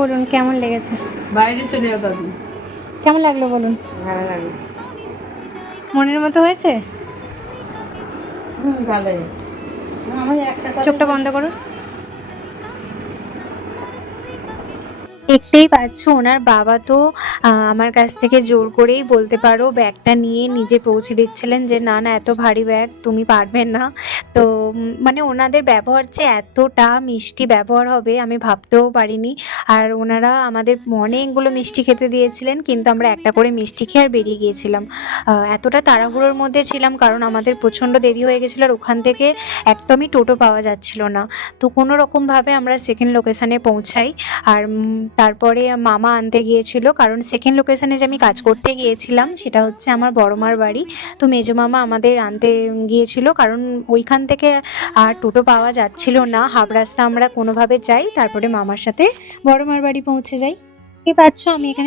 বলুন কেমন লেগেছে? বাইরে চলে যাও দাদু। কেমন লাগলো বলুন? ভালো লাগে। মনের মতো হয়েছে? ভালোই। আমি একটা কথা চোখটা বন্ধ করুন। দেখতেই পাচ্ছ ওনার বাবা তো আমার কাছ থেকে জোর করেই বলতে পারো ব্যাগটা নিয়ে নিজে পৌঁছে দিচ্ছিলেন যে না না এত ভারী ব্যাগ তুমি পারবে না। তো মানে ওনাদের ব্যবহার যে এতটা মিষ্টি ব্যবহার হবে আমি ভাবতেও পারিনি। আর ওনারা আমাদের অনেকগুলো মিষ্টি খেতে দিয়েছিলেন, কিন্তু আমরা একটা করে মিষ্টি খেয়ে আর বেরিয়ে গিয়েছিলাম। এতটা তাড়াহুড়োর মধ্যে ছিলাম কারণ আমাদের প্রচণ্ড দেরি হয়ে গেছিলো আর ওখান থেকে একদমই টোটো পাওয়া যাচ্ছিল না। তো কোনো রকমভাবে আমরা সেকেন্ড লোকেশানে পৌঁছাই। আর তারপরে মামা আনতে গিয়েছিল, কারণ সেকেন্ড লোকেশনে যে আমি কাজ করতে গিয়েছিলাম সেটা হচ্ছে আমার বড় মার বাড়ি। তো মেজো মামা আমাদের আনতে গিয়েছিল, কারণ ওইখান থেকে আর টোটো পাওয়া যাচ্ছিল না। হাফ রাস্তা আমরা কোনোভাবে যাই, তারপরে মামার সাথে বড় মার বাড়ি পৌঁছে যাই। এই পাচ্ছ আমি এখানে